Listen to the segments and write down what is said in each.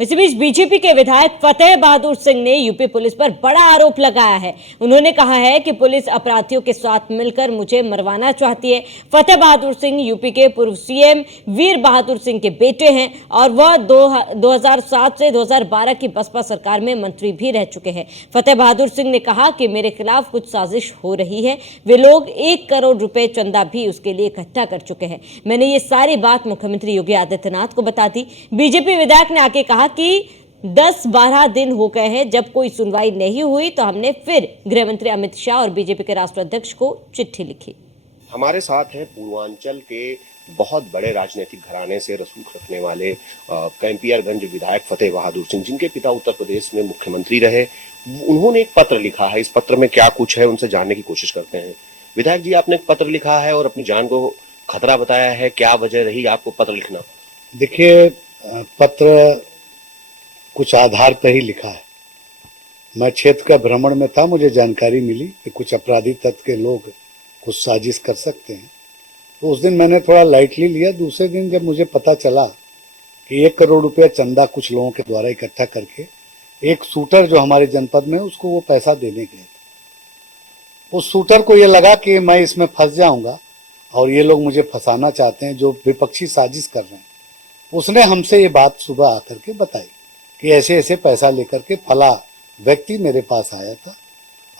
इसी बीच बीजेपी के विधायक फतेह बहादुर सिंह ने यूपी पुलिस पर बड़ा आरोप लगाया है। उन्होंने कहा है कि पुलिस अपराधियों के साथ मिलकर मुझे मरवाना चाहती है। फतेह बहादुर सिंह यूपी के पूर्व सीएम वीर बहादुर सिंह के बेटे हैं और वह 2007 से 2012 की बसपा सरकार में मंत्री भी रह चुके हैं। फतेह बहादुर सिंह ने कहा कि मेरे खिलाफ कुछ साजिश हो रही है। वे लोग 1 करोड़ रुपए चंदा भी उसके लिए इकट्ठा कर चुके हैं। मैंने ये सारी बात मुख्यमंत्री योगी आदित्यनाथ को बता दी। बीजेपी विधायक ने आगे कहा कि 10-12 दिन हो गए हैं, जब कोई सुनवाई नहीं हुई तो हमने फिर गृह मंत्री अमित शाह और बीजेपी के राष्ट्रीय अध्यक्ष को चिट्ठी लिखी। हमारे साथ हैं पूर्वांचल के बहुत बड़े राजनीतिक घराने से रसूख रखने वाले कैंपियरगंज विधायक फतेह बहादुर सिंह, जिनके पिता उत्तर प्रदेश में मुख्यमंत्री रहे। उन्होंने एक पत्र लिखा है। इस पत्र में क्या कुछ है, उनसे जानने की कोशिश करते हैं। विधायक जी, आपने एक पत्र लिखा है और अपनी जान को खतरा बताया है। क्या वजह रही आपको पत्र लिखना? देखिए, पत्र कुछ आधार पर ही लिखा है। मैं क्षेत्र का भ्रमण में था, मुझे जानकारी मिली कि कुछ अपराधी तत्व के लोग कुछ साजिश कर सकते हैं, तो उस दिन मैंने थोड़ा लाइटली लिया। दूसरे दिन जब मुझे पता चला कि 1 करोड़ रुपया चंदा कुछ लोगों के द्वारा इकट्ठा करके एक शूटर जो हमारे जनपद में, उसको वो पैसा देने गए थे। उस शूटर को ये लगा कि मैं इसमें फंस जाऊंगा और ये लोग मुझे फंसाना चाहते हैं, जो विपक्षी साजिश कर रहे हैं। उसने हमसे ये बात सुबह आकर के बताई कि ऐसे ऐसे पैसा लेकर के फला व्यक्ति मेरे पास आया था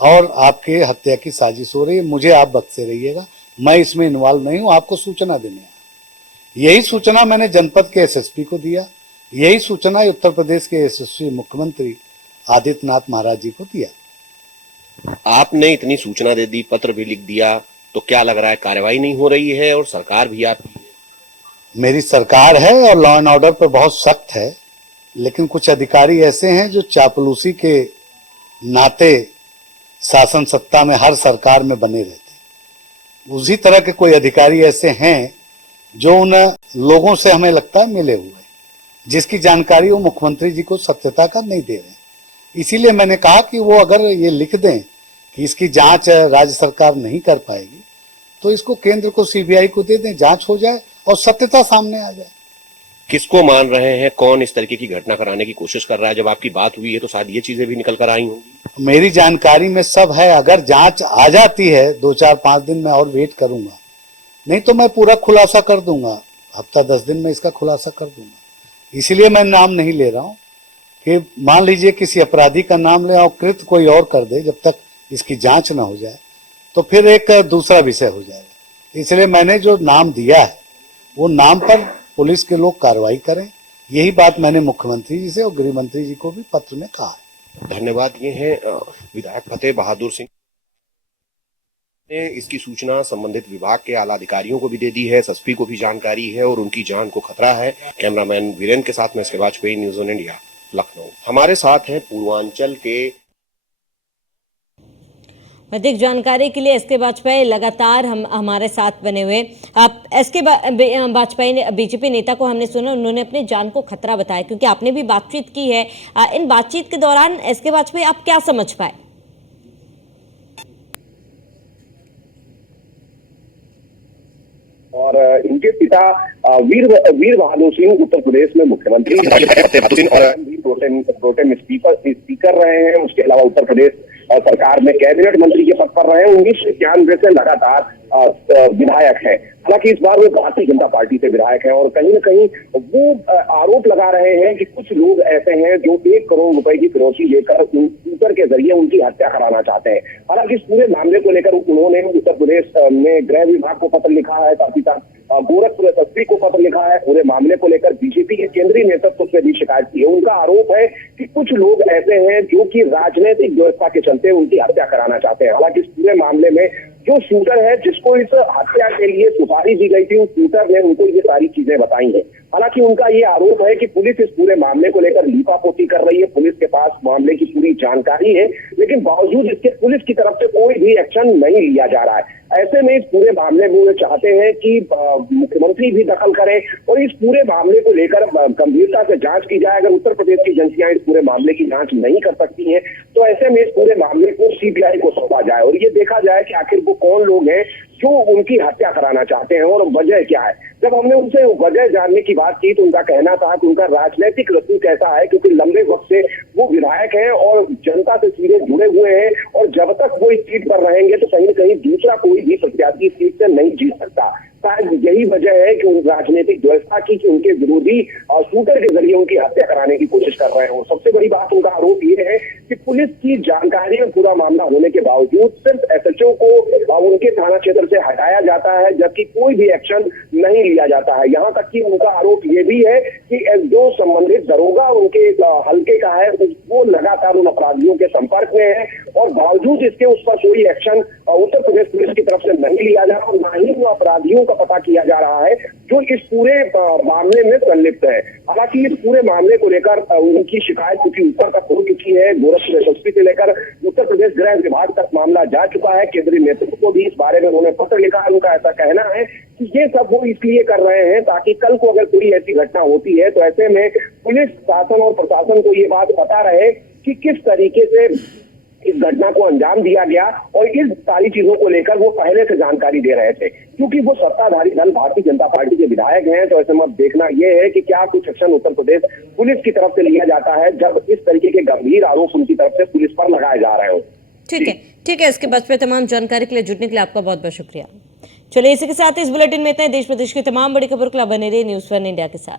और आपके हत्या की साजिश हो रही है, मुझे आप बख्शे रहिएगा, मैं इसमें इन्वॉल्व नहीं हूं, आपको सूचना देने आया। यही सूचना मैंने जनपद के एसएसपी को दिया। यही सूचना उत्तर प्रदेश के यशस्वी मुख्यमंत्री आदित्यनाथ महाराज जी को दिया। आपने इतनी सूचना दे दी, पत्र भी लिख दिया, तो क्या लग रहा है कार्रवाई नहीं हो रही है? और सरकार भी आपकी है। मेरी सरकार है और लॉ एंड ऑर्डर पर बहुत सख्त है, लेकिन कुछ अधिकारी ऐसे हैं जो चापलूसी के नाते शासन सत्ता में हर सरकार में बने रहते हैं। उसी तरह के कोई अधिकारी ऐसे हैं जो उन लोगों से हमें लगता है मिले हुए, जिसकी जानकारी वो मुख्यमंत्री जी को सत्यता का नहीं दे रहे। इसीलिए मैंने कहा कि वो अगर ये लिख दें कि इसकी जांच राज्य सरकार नहीं कर पाएगी, तो इसको केंद्र को, सीबीआई को दे दें, जांच हो जाए और सत्यता सामने आ जाए। किसको मान रहे हैं? कौन इस तरीके की घटना कराने की कोशिश कर रहा है? जब आपकी बात हुई है तो शायद ये चीजें भी निकल कर आई होंगी। मेरी जानकारी में सब है। अगर जांच आ जाती है 2-4-5 दिन में और वेट करूंगा, नहीं तो मैं पूरा खुलासा कर दूंगा। हफ्ता 10 दिन में इसका खुलासा कर दूंगा। इसीलिए मैं नाम नहीं ले रहा हूं कि मान लीजिए किसी अपराधी का नाम ले और कृत्य कोई और कर दे, जब तक इसकी जांच ना हो जाए तो फिर एक दूसरा विषय हो जाएगा। इसलिए मैंने जो नाम दिया है वो नाम पर पुलिस के लोग कार्रवाई करें। यही बात मैंने मुख्यमंत्री जी से और गृह मंत्री जी को भी पत्र में कहा है। धन्यवाद। ये हैं विधायक फतेह बहादुर सिंह ने इसकी सूचना संबंधित विभाग के आला अधिकारियों को भी दे दी है, एसएसपी को भी जानकारी है और उनकी जान को खतरा है। कैमरामैन वीरेंद्र के साथ मैं S K Vajpayee, news on India, Lucknow. हमारे साथ हैं पूर्वांचल के। अधिक जानकारी के लिए एसके वाजपेयी लगातार हमारे साथ बने हुए। आप एसके वाजपेयी ने, बीजेपी नेता को हमने सुना, उन्होंने अपनी जान को खतरा बताया, क्योंकि आपने भी बातचीत की है। इन बातचीत के दौरान एसके वाजपेयी आप क्या समझ पाए? और इनके पिता वीर बहादुर सिंह उत्तर प्रदेश में मुख्यमंत्री और प्रोटेम स्पीकर रहे हैं। उसके अलावा उत्तर प्रदेश सरकार में कैबिनेट मंत्री के पद पर रहे हैं। 1991 से लगातार विधायक है। हालांकि इस बार वो भारतीय जनता पार्टी से विधायक हैं और कहीं न कहीं वो आरोप लगा रहे हैं कि कुछ लोग ऐसे हैं जो 1 करोड़ रुपए की फिरौती लेकर स्पीकर के जरिए उनकी हत्या कराना चाहते हैं। हालांकि इस पूरे मामले को लेकर उन्होंने उत्तर प्रदेश में गृह विभाग को पत्र लिखा है, साथ ही साथ गोरखपुर एसपी को पत्र लिखा है। पूरे मामले को लेकर बीजेपी के केंद्रीय नेतृत्व से भी शिकायत की है। उनका आरोप है कि कुछ लोग ऐसे हैं जो कि राजनीतिक व्यवस्था के चलते उनकी हत्या कराना चाहते हैं। हालांकि इस पूरे मामले में जो शूटर है, जिसको इस हत्या के लिए सुपारी दी गई थी, उस शूटर ने उनको ये सारी चीजें बताई हैं। हालांकि उनका ये आरोप है कि पुलिस इस पूरे मामले को लेकर लीपापोती कर रही है। पुलिस के पास मामले की पूरी जानकारी है, लेकिन बावजूद इसके पुलिस की तरफ से कोई भी एक्शन नहीं लिया जा रहा है। ऐसे में इस पूरे मामले में वो चाहते हैं कि मुख्यमंत्री भी दखल करें और इस पूरे मामले को लेकर गंभीरता से जांच की जाए। अगर उत्तर प्रदेश की एजेंसियां इस पूरे मामले की जांच नहीं कर सकती हैं, तो ऐसे में इस पूरे मामले को सीबीआई को सौंपा जाए और ये देखा जाए कि आखिर वो कौन लोग हैं जो उनकी हत्या कराना चाहते हैं और वजह क्या है। जब हमने उनसे वजह जानने की बात की तो उनका कहना था कि उनका राजनीतिक रसूख कैसा है, क्योंकि लंबे वक्त से वो विधायक हैं और जनता से सीधे जुड़े हुए हैं, और जब तक वो इस सीट पर रहेंगे तो कहीं न कहीं दूसरा कोई भी प्रत्याशी सीट से नहीं जीत सकता। शायद यही वजह है कि उन राजनीतिक व्यवस्था की कि उनके विरोधी शूटर के जरिए उनकी हत्या कराने की कोशिश कर रहे हैं। और सबसे बड़ी बात उनका आरोप ये है कि पुलिस की जानकारी में पूरा मामला होने के बावजूद सिर्फ एसएचओ को उनके थाना क्षेत्र से हटाया जाता है, जबकि कोई भी एक्शन नहीं लिया जाता है। यहाँ तक कि उनका आरोप ये भी है कि जो संबंधित दरोगा उनके हल्के का है वो लगातार उन अपराधियों के संपर्क में है, और बावजूद इसके उस पर कोई एक्शन उत्तर प्रदेश पुलिस की तरफ से नहीं लिया जा रहा और ना ही वो अपराधियों का पता किया जा रहा है जो इस पूरे मामले में संलिप्त है। हालांकि इस पूरे मामले को लेकर उनकी शिकायत क्योंकि ऊपर तक हो चुकी है, गोरखपुर एसएसपी से लेकर उत्तर प्रदेश गृह विभाग तक मामला जा चुका है। केंद्रीय नेतृत्व को भी इस बारे में उन्होंने पत्र लिखा है। उनका ऐसा कहना है कि ये सब वो इसलिए कर रहे हैं ताकि कल को अगर कोई ऐसी घटना होती है तो ऐसे में पुलिस शासन और प्रशासन को ये बात पता रहे कि किस तरीके से इस घटना को अंजाम दिया गया, और इस सारी चीजों को लेकर वो पहले से जानकारी दे रहे थे। क्योंकि वो सत्ताधारी दल भारतीय जनता पार्टी के विधायक हैं, तो ऐसे में अब देखना यह है कि क्या कुछ एक्शन उत्तर प्रदेश पुलिस की तरफ से लिया जाता है जब इस तरीके के गंभीर आरोप उनकी तरफ से पुलिस पर लगाए जा रहे हो। ठीक है। इसके बाद पे तमाम जानकारी के लिए जुड़ने के लिए आपका बहुत बहुत शुक्रिया। चलिए इसी के साथ इस बुलेटिन में इतना ही। देश प्रदेश की तमाम बड़ी खबर को आप बने रहिए न्यूज़ 1 इंडिया के साथ।